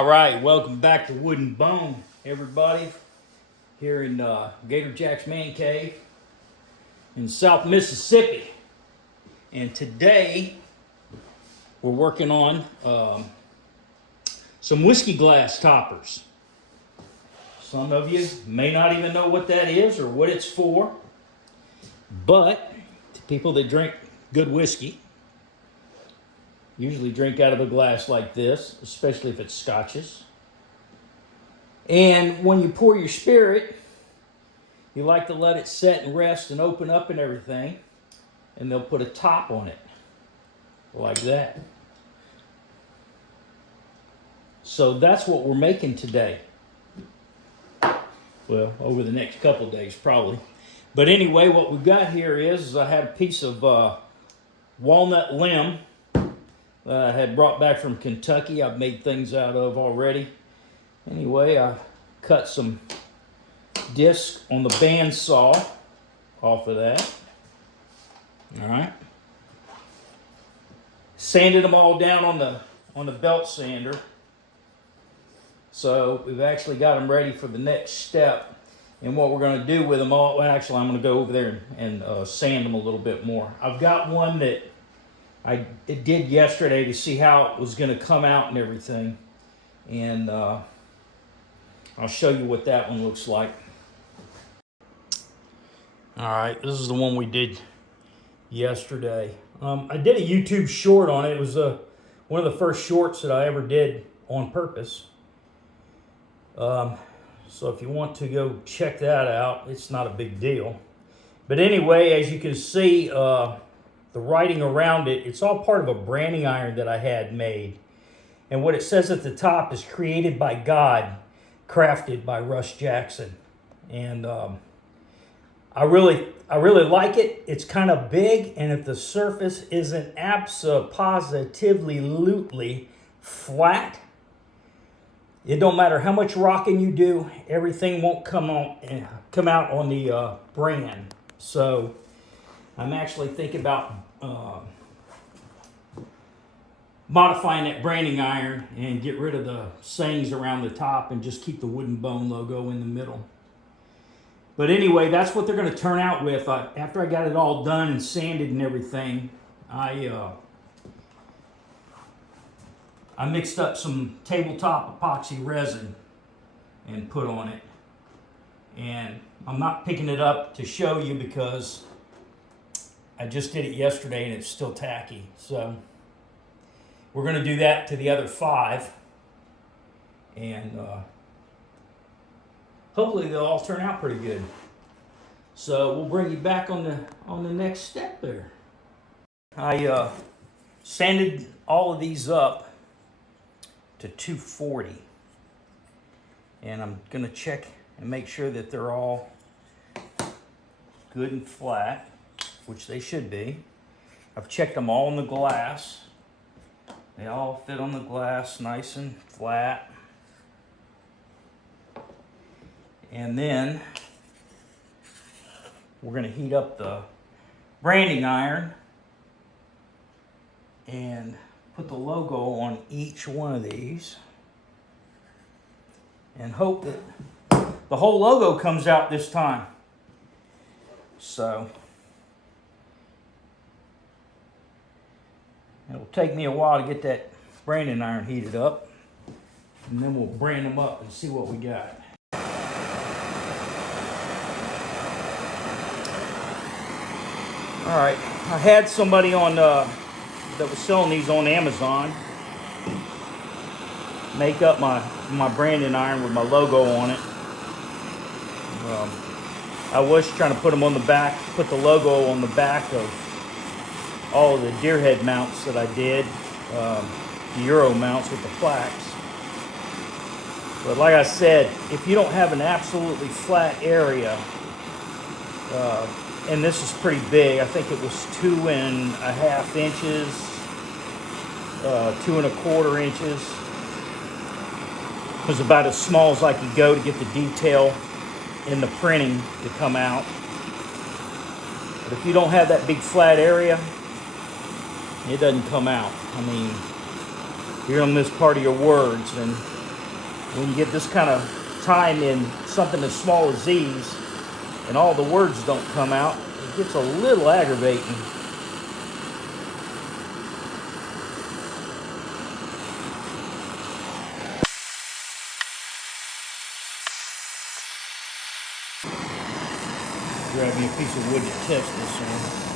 All right, welcome back to Wood and Bone, everybody. Here in Gator Jack's Man Cave in South Mississippi. And today we're working on some whiskey glass toppers. Some of you may not even know what that is or what it's for, but to people that drink good whiskey, usually drink out of a glass like this, especially if it's scotches. And when you pour your spirit, you like to let it set and rest and open up and everything. And they'll put a top on it, like that. So that's what we're making today. Well, over the next couple of days, probably. But anyway, what we've got here is I had a piece of walnut limb that I had brought back from Kentucky. I've made things out of already. Anyway, I cut some disc on the band saw off of that. All right. Sanded them all down on the belt sander. So we've actually got them ready for the next step. And what we're going to do with them all, well, actually I'm going to go over there and sand them a little bit more. I've got one that I did yesterday to see how it was going to come out and everything. And I'll show you what that one looks like. All right, this is the one we did yesterday. I did a YouTube short on it. It was one of the first shorts that I ever did on purpose. So if you want to go check that out, it's not a big deal. But anyway, as you can see, the writing around it, it's all part of a branding iron that I had made. And what it says at the top is created by God, crafted by Russ Jackson. And I really like it. It's kind of big, and if the surface isn't positively flat, it don't matter how much rocking you do, everything won't come out on the brand. So I'm actually thinking about modifying that branding iron and get rid of the sayings around the top and just keep the Wood and Bone logo in the middle. But anyway, that's what they're going to turn out with. After I got it all done and sanded and everything, I mixed up some tabletop epoxy resin and put on it. And I'm not picking it up to show you because I just did it yesterday and it's still tacky. So we're going to do that to the other 5. And hopefully they'll all turn out pretty good. So we'll bring you back on the next step there. I sanded all of these up to 240. And I'm going to check and make sure that they're all good and flat, which they should be. I've checked them all in the glass. They all fit on the glass nice and flat. And then we're going to heat up the branding iron and put the logo on each one of these and hope that the whole logo comes out this time. So it'll take me a while to get that branding iron heated up, and then we'll brand them up and see what we got. All right, I had somebody on that was selling these on Amazon make up my branding iron with my logo on it. I was trying to put them on the back, put the logo on the back of all of the deer head mounts that I did, the Euro mounts with the plaques. But like I said, if you don't have an absolutely flat area, and this is pretty big, I think it was 2.5 inches, 2.25 inches. It was about as small as I could go to get the detail in the printing to come out. But if you don't have that big flat area, it doesn't come out. I mean, you're gonna miss part of your words, and When you get this kind of time in something as small as these, and all the words don't come out, it gets a little aggravating. Grab me a piece of wood to test this one.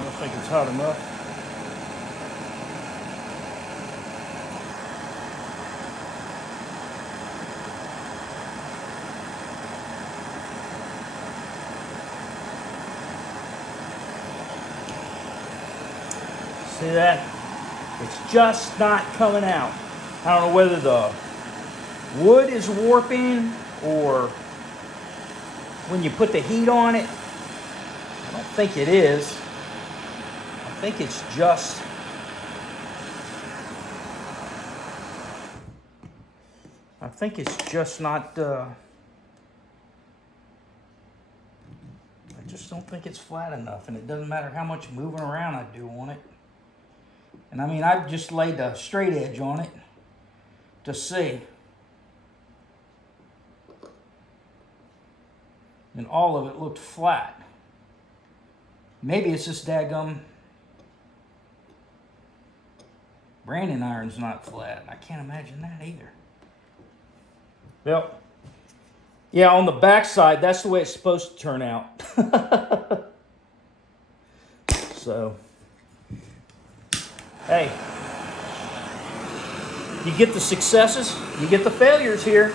I think it's hot enough. See that? It's just not coming out. I don't know whether the wood is warping or when you put the heat on it. I don't think it is. I think it's just not I just don't think it's flat enough, and it doesn't matter how much moving around I do on it. And I mean, I've just laid a straight edge on it to see. And all of it looked flat. Maybe it's this daggum branding iron's not flat. I can't imagine that either. Well, yeah, on the back side, that's the way it's supposed to turn out. So, hey, you get the successes, you get the failures here.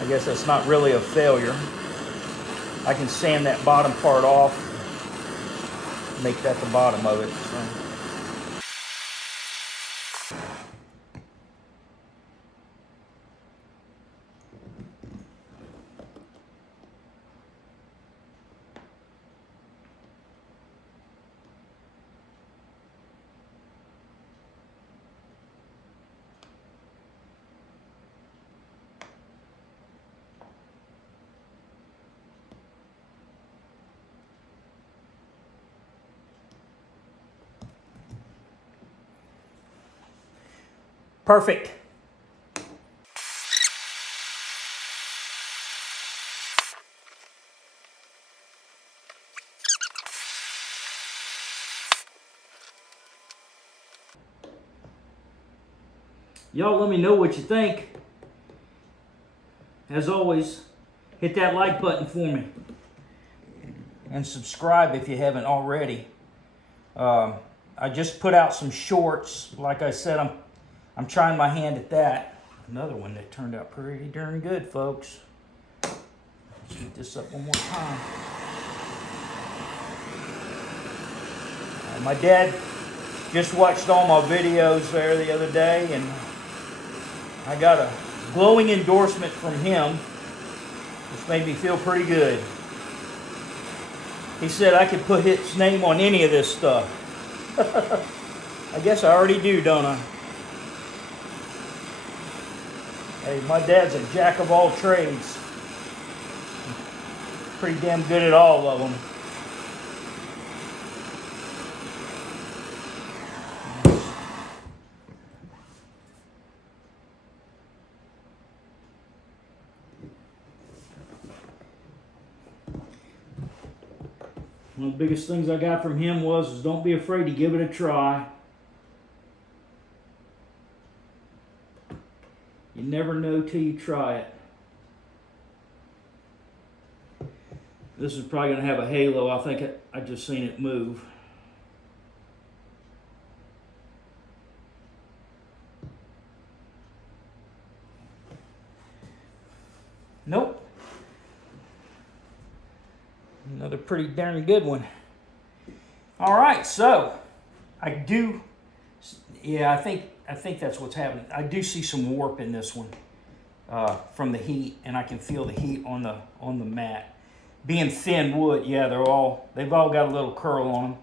I guess that's not really a failure. I can sand that bottom part off, make that the bottom of it. So. Perfect. Y'all let me know what you think. As always, hit that like button for me. And subscribe if you haven't already. I just put out some shorts. Like I said, I'm trying my hand at that. Another one that turned out pretty darn good, folks. Let's heat this up one more time. My dad just watched all my videos there the other day, and I got a glowing endorsement from him, which made me feel pretty good. He said I could put his name on any of this stuff. I guess I already do, don't I? Hey, my dad's a jack of all trades. Pretty damn good at all of them. One of the biggest things I got from him was don't be afraid to give it a try. You never know till you try it. This is probably going to have a halo. I think I just seen it move. Nope. Another pretty darn good one. All right, so I do. Yeah, I think that's what's happening. I do see some warp in this one from the heat, and I can feel the heat on the mat. Being thin wood, yeah, they've all got a little curl on them.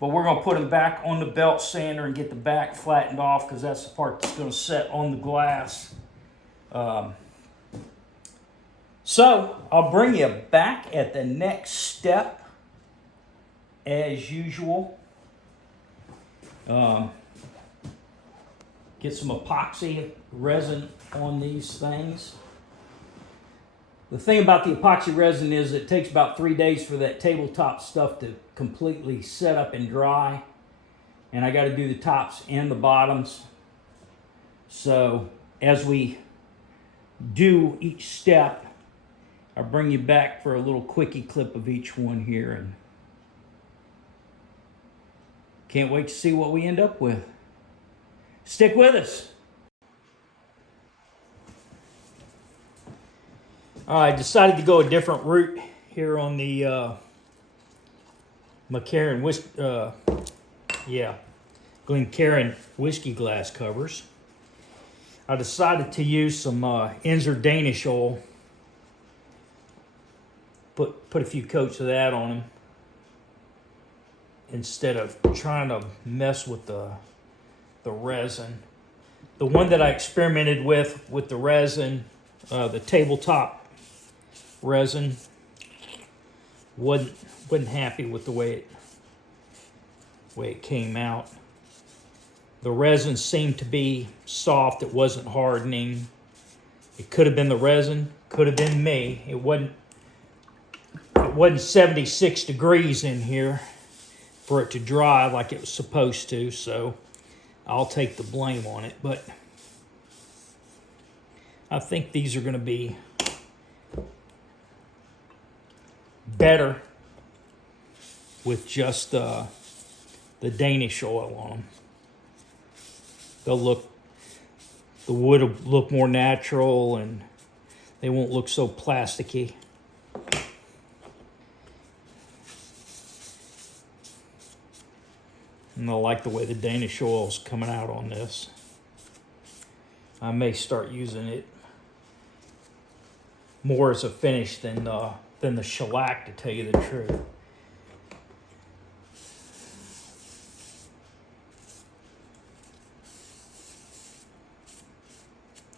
But we're gonna put them back on the belt sander and get the back flattened off because that's the part that's gonna set on the glass. So I'll bring you back at the next step as usual. Get some epoxy resin on these things. The thing about the epoxy resin is it takes about 3 days for that tabletop stuff to completely set up and dry. And I got to do the tops and the bottoms. So as we do each step, I'll bring you back for a little quickie clip of each one here. And can't wait to see what we end up with. Stick with us. I decided to go a different route here on the Glencairn whiskey glass covers. I decided to use some Inzer Danish oil. Put a few coats of that on them instead of trying to mess with the resin. The one that I experimented with the resin, the tabletop resin, wasn't happy with the way it came out. The resin seemed to be soft. It wasn't hardening. It could have been the resin, could have been me. It wasn't 76 degrees in here for it to dry like it was supposed to, so I'll take the blame on it. But I think these are going to be better with just the Danish oil on them. The wood will look more natural and they won't look so plasticky. And I like the way the Danish oil is coming out on this. I may start using it more as a finish than the shellac, to tell you the truth.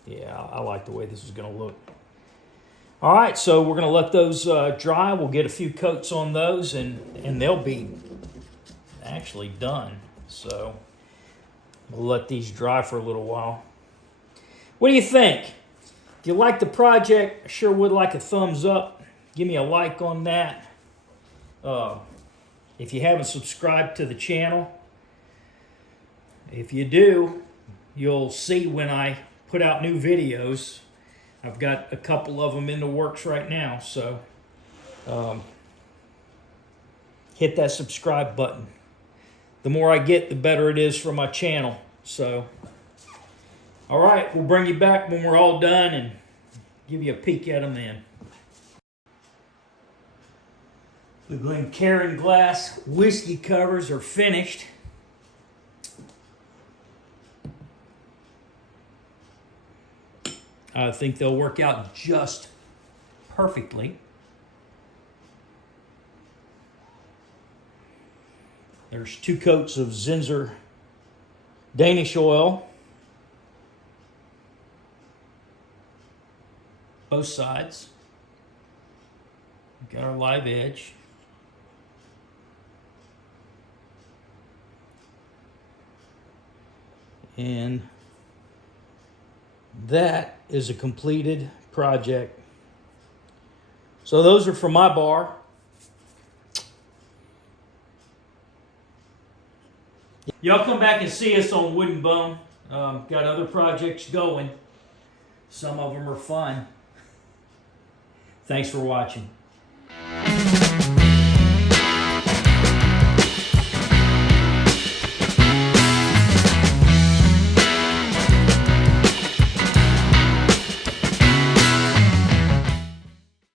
Yeah, I like the way this is going to look. All right, so we're going to let those dry. We'll get a few coats on those, and they'll be actually done. So we'll let these dry for a little while. What do you think? If you like the project, I sure would like a thumbs up. Give me a like on that. If you haven't subscribed to the channel, if you do, you'll see when I put out new videos. I've got a couple of them in the works right now, so hit that subscribe button. The more I get, the better it is for my channel. So, all right, we'll bring you back when we're all done and give you a peek at them then. The Glencairn glass whiskey covers are finished. I think they'll work out just perfectly. There's 2 coats of Inzer Danish oil. Both sides. Got our live edge. And that is a completed project. So those are for my bar. Y'all come back and see us on Wooden Bone. Got other projects going. Some of them are fun. Thanks for watching.